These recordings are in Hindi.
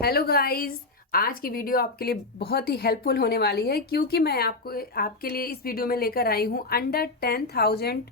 Hello guys. आज की वीडियो आपके लिए बहुत ही हेल्पफुल होने वाली है क्योंकि मैं आपके लिए इस वीडियो में लेकर आई हूँ अंडर 10,000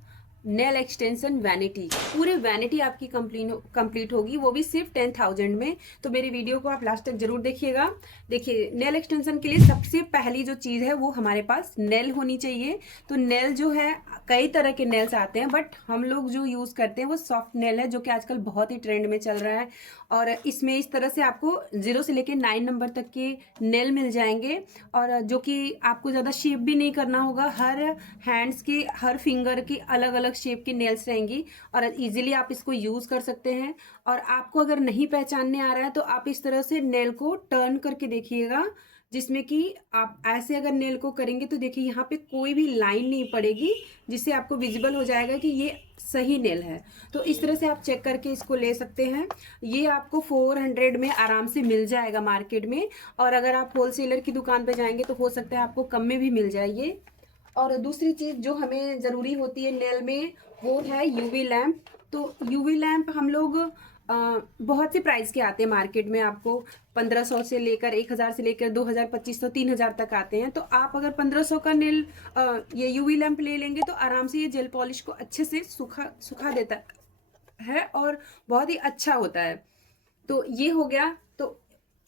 नेल एक्सटेंशन वैनिटी। पूरे वैनिटी आपकी कंप्लीट होगी, वो भी सिर्फ 10,000 में। तो मेरी वीडियो को आप लास्ट तक जरूर देखिएगा। देखिए, नेल एक्सटेंशन के लिए सबसे पहली जो चीज़ है वो हमारे पास नेल होनी चाहिए। तो नेल जो है, कई तरह के नेल्स आते हैं, बट हम लोग जो यूज़ करते हैं वो सॉफ्ट नेल है, जो कि आजकल बहुत ही ट्रेंड में चल रहा है। और इसमें इस तरह से आपको 0 से लेके 9 नंबर तक के नेल मिल जाएंगे, और जो कि आपको ज़्यादा शेप भी नहीं करना होगा। हर हैंड्स की, हर फिंगर की अलग अलग शेप की नेल्स रहेंगी और इजीली आप इसको यूज़ कर सकते हैं। और आपको अगर नहीं पहचानने आ रहा है तो आप इस तरह से नेल को टर्न करके देखिएगा, जिसमें कि आप ऐसे अगर नेल को करेंगे तो देखिए यहाँ पे कोई भी लाइन नहीं पड़ेगी, जिससे आपको विजिबल हो जाएगा कि ये सही नेल है। तो इस तरह से आप चेक करके इसको ले सकते हैं। ये आपको 400 में आराम से मिल जाएगा मार्केट में, और अगर आप होलसेलर की दुकान पे जाएंगे तो हो सकता है आपको कम में भी मिल जाए ये। और दूसरी चीज़ जो हमें ज़रूरी होती है नेल में, वो है यूवी लैम्प। तो यूवी लैम्प हम लोग बहुत से प्राइस के आते हैं मार्केट में। आपको 1500 से लेकर 1000 से लेकर 2000, 2500, 3000 तक आते हैं। तो आप अगर 1500 का ये यूवी लैम्प ले लेंगे तो आराम से ये जेल पॉलिश को अच्छे से सुखा देता है और बहुत ही अच्छा होता है। तो ये हो गया। तो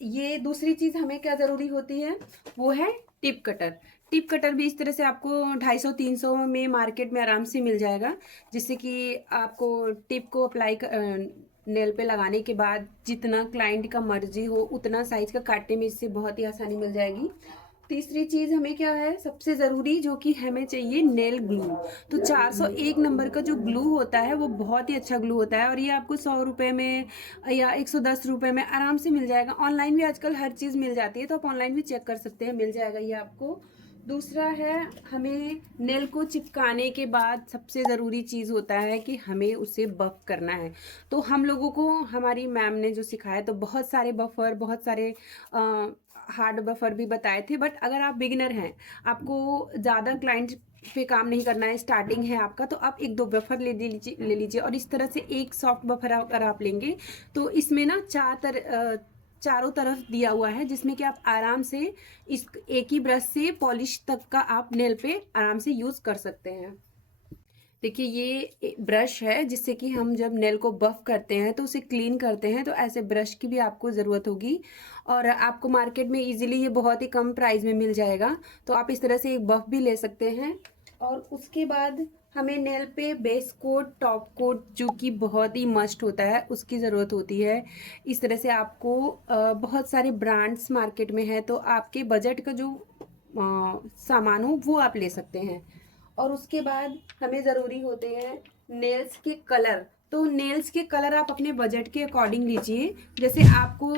ये दूसरी चीज हमें क्या जरूरी होती है, वो है टिप कटर। टिप कटर भी इस तरह से आपको 250-300 में मार्केट में आराम से मिल जाएगा, जिससे कि आपको टिप को नेल पे लगाने के बाद जितना क्लाइंट का मर्जी हो उतना साइज का काटने में इससे बहुत ही आसानी मिल जाएगी। तीसरी चीज हमें क्या है सबसे जरूरी, जो कि हमें चाहिए नेल ग्लू। तो 401 नंबर का जो ग्लू होता है वो बहुत ही अच्छा ग्लू होता है, और ये आपको 100 रुपए में या 110 रुपए में आराम से मिल जाएगा। ऑनलाइन भी आजकल हर चीज मिल जाती है, तो आप ऑनलाइन भी चेक कर सकते हैं, मिल जाएगा ये आपको। दूसरा है, हमें नेल को चिपकाने के बाद सबसे ज़रूरी चीज़ होता है कि हमें उसे बफ करना है। तो हम लोगों को हमारी मैम ने जो सिखाया, तो बहुत सारे बफर, बहुत सारे हार्ड बफर भी बताए थे। बट अगर आप बिगिनर हैं, आपको ज़्यादा क्लाइंट पे काम नहीं करना है, स्टार्टिंग है आपका, तो आप एक दो बफर ले लीजिए। और इस तरह से एक सॉफ्ट बफर अगर आप लेंगे तो इसमें ना चारों तरफ दिया हुआ है, जिसमें कि आप आराम से इस एक ही ब्रश से पॉलिश तक का आप नेल पे आराम से यूज कर सकते हैं। देखिए, ये ब्रश है जिससे कि हम जब नेल को बफ करते हैं तो उसे क्लीन करते हैं, तो ऐसे ब्रश की भी आपको ज़रूरत होगी। और आपको मार्केट में इजीली ये बहुत ही कम प्राइस में मिल जाएगा, तो आप इस तरह से एक बफ भी ले सकते हैं। और उसके बाद हमें नेल पे बेस कोट, टॉप कोट, जो कि बहुत ही मस्ट होता है, उसकी ज़रूरत होती है। इस तरह से आपको बहुत सारे ब्रांड्स मार्केट में है, तो आपके बजट का जो सामान हो वो आप ले सकते हैं। और उसके बाद हमें ज़रूरी होते हैं नेल्स के कलर। तो नेल्स के कलर आप अपने बजट के अकॉर्डिंग लीजिए। जैसे आपको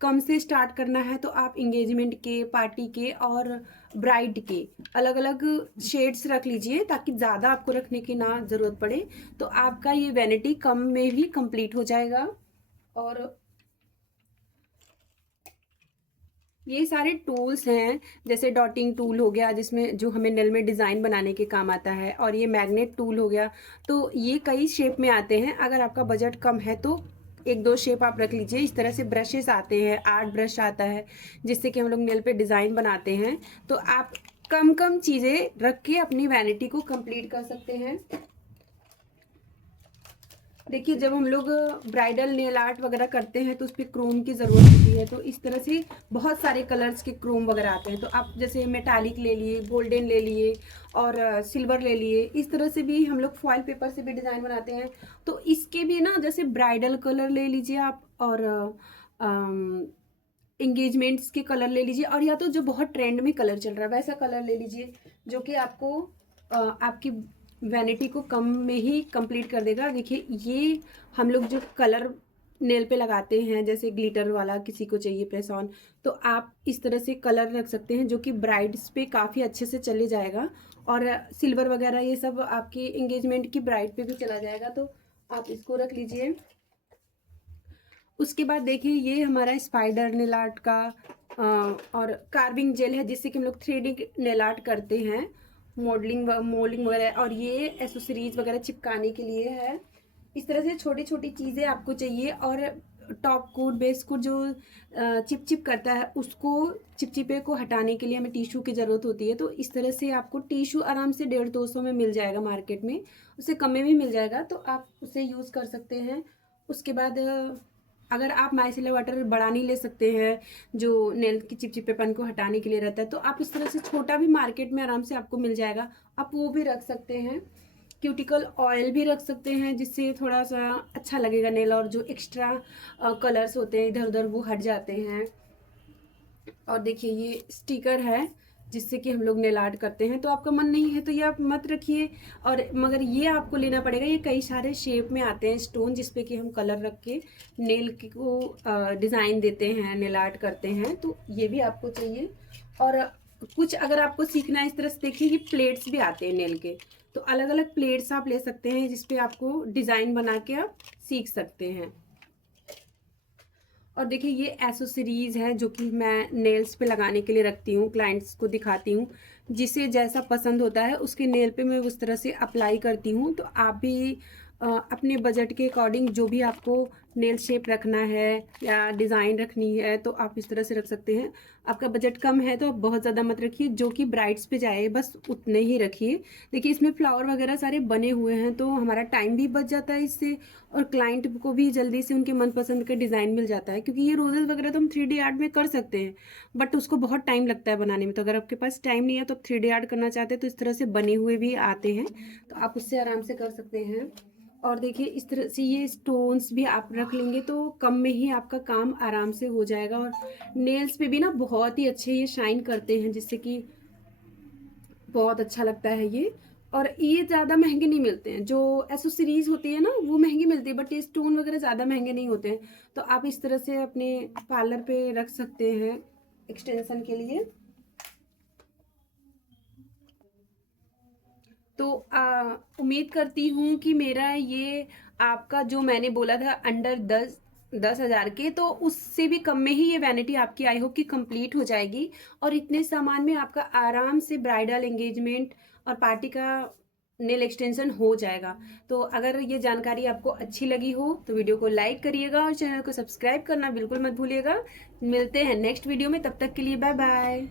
कम से स्टार्ट करना है तो आप इंगेजमेंट के, पार्टी के और ब्राइड के अलग अलग शेड्स रख लीजिए, ताकि ज़्यादा आपको रखने की ना ज़रूरत पड़े। तो आपका ये वैनिटी कम में भी कंप्लीट हो जाएगा। और ये सारे टूल्स हैं, जैसे डॉटिंग टूल हो गया, जिसमें जो हमें नेल में डिज़ाइन बनाने के काम आता है, और ये मैग्नेट टूल हो गया। तो ये कई शेप में आते हैं। अगर आपका बजट कम है तो एक दो शेप आप रख लीजिए। इस तरह से ब्रशेस आते हैं, आर्ट ब्रश आता है, जिससे कि हम लोग नेल पे डिज़ाइन बनाते हैं। तो आप कम कम चीज़ें रख के अपनी वैनिटी को कंप्लीट कर सकते हैं। देखिए, जब हम लोग ब्राइडल नेल आर्ट वगैरह करते हैं तो उस पर क्रोम की ज़रूरत होती है। तो इस तरह से बहुत सारे कलर्स के क्रोम वगैरह आते हैं। तो आप जैसे मेटालिक ले लिए, गोल्डन ले लिए और सिल्वर ले लिए। इस तरह से भी हम लोग फॉइल पेपर से भी डिज़ाइन बनाते हैं। तो इसके भी ना, जैसे ब्राइडल कलर ले लीजिए आप, और इंगेजमेंट्स के कलर ले लीजिए, और या तो जो बहुत ट्रेंड में कलर चल रहा है वैसा कलर ले लीजिए, जो कि आपको आपकी वैनिटी को कम में ही कंप्लीट कर देगा। देखिए, ये हम लोग जो कलर नेल पे लगाते हैं, जैसे ग्लिटर वाला किसी को चाहिए प्रेस ऑन, तो आप इस तरह से कलर रख सकते हैं, जो कि ब्राइड्स पे काफ़ी अच्छे से चले जाएगा। और सिल्वर वगैरह ये सब आपकी एंगेजमेंट की ब्राइड पे भी चला जाएगा, तो आप इसको रख लीजिए। उसके बाद देखिए, ये हमारा स्पाइडर नेल आर्ट का और कार्विंग जेल है, जिससे कि हम लोग 3D नेल आर्ट करते हैं, मोल्डिंग वगैरह। और ये एसेसरीज वगैरह चिपकाने के लिए है। इस तरह से छोटी छोटी चीज़ें आपको चाहिए। और टॉप कोट बेस कोट जो चिप करता है, उसको चिपचिपे को हटाने के लिए हमें टिश्यू की ज़रूरत होती है। तो इस तरह से आपको टिश्यू आराम से 150-200 में मिल जाएगा मार्केट में, उससे कम में भी मिल जाएगा, तो आप उसे यूज़ कर सकते हैं। उसके बाद अगर आप माइसेलर वाटर बड़ा नहीं ले सकते हैं, जो नेल की चिपचिपेपन को हटाने के लिए रहता है, तो आप इस तरह से छोटा भी मार्केट में आराम से आपको मिल जाएगा, आप वो भी रख सकते हैं। क्यूटिकल ऑयल भी रख सकते हैं, जिससे थोड़ा सा अच्छा लगेगा नेल, और जो एक्स्ट्रा कलर्स होते हैं इधर उधर वो हट जाते हैं। और देखिए ये स्टिकर है, जिससे कि हम लोग नेल आर्ट करते हैं। तो आपका मन नहीं है तो ये आप मत रखिए, और मगर ये आपको लेना पड़ेगा। ये कई सारे शेप में आते हैं स्टोन, जिसपे कि हम कलर रख के नेल को डिज़ाइन देते हैं, नेल आर्ट करते हैं, तो ये भी आपको चाहिए। और कुछ अगर आपको सीखना है इस तरह से, देखिए ये प्लेट्स भी आते हैं नेल के, तो अलग अलग प्लेट्स आप ले सकते हैं, जिसपे आपको डिज़ाइन बना के आप सीख सकते हैं। और देखिए ये एसेसरीज है जो कि मैं नेल्स पे लगाने के लिए रखती हूँ, क्लाइंट्स को दिखाती हूँ, जिसे जैसा पसंद होता है उसके नेल पे मैं उस तरह से अप्लाई करती हूँ। तो आप भी अपने बजट के अकॉर्डिंग जो भी आपको नेल शेप रखना है या डिज़ाइन रखनी है, तो आप इस तरह से रख सकते हैं। आपका बजट कम है तो आप बहुत ज़्यादा मत रखिए, जो कि ब्राइड्स पे जाए बस उतने ही रखिए। देखिए इसमें फ्लावर वगैरह सारे बने हुए हैं, तो हमारा टाइम भी बच जाता है इससे, और क्लाइंट को भी जल्दी से उनके मनपसंद का डिज़ाइन मिल जाता है। क्योंकि ये रोजेज़ वगैरह तो हम 3D आर्ट में कर सकते हैं, बट उसको बहुत टाइम लगता है बनाने में। तो अगर आपके पास टाइम नहीं है तो आप 3D आर्ट करना चाहते हैं, तो इस तरह से बने हुए भी आते हैं, तो आप उससे आराम से कर सकते हैं। और देखिए इस तरह से ये स्टोन्स भी आप रख लेंगे तो कम में ही आपका काम आराम से हो जाएगा। और नेल्स पे भी ना बहुत ही अच्छे ये शाइन करते हैं, जिससे कि बहुत अच्छा लगता है ये। और ये ज़्यादा महंगे नहीं मिलते हैं, जो एसेसरीज होती है ना वो महंगी मिलती है, बट ये स्टोन वगैरह ज़्यादा महंगे नहीं होते हैं। तो आप इस तरह से अपने पार्लर पे रख सकते हैं एक्सटेंशन के लिए। तो उम्मीद करती हूँ कि मेरा ये आपका जो मैंने बोला था अंडर 10,000 के, तो उससे भी कम में ही ये वैनिटी आपकी आई होप कि कंप्लीट हो जाएगी। और इतने सामान में आपका आराम से ब्राइडल एंगेजमेंट और पार्टी का नेल एक्सटेंशन हो जाएगा। तो अगर ये जानकारी आपको अच्छी लगी हो तो वीडियो को लाइक करिएगा और चैनल को सब्सक्राइब करना बिल्कुल मत भूलिएगा। मिलते हैं नेक्स्ट वीडियो में, तब तक के लिए बाय बाय।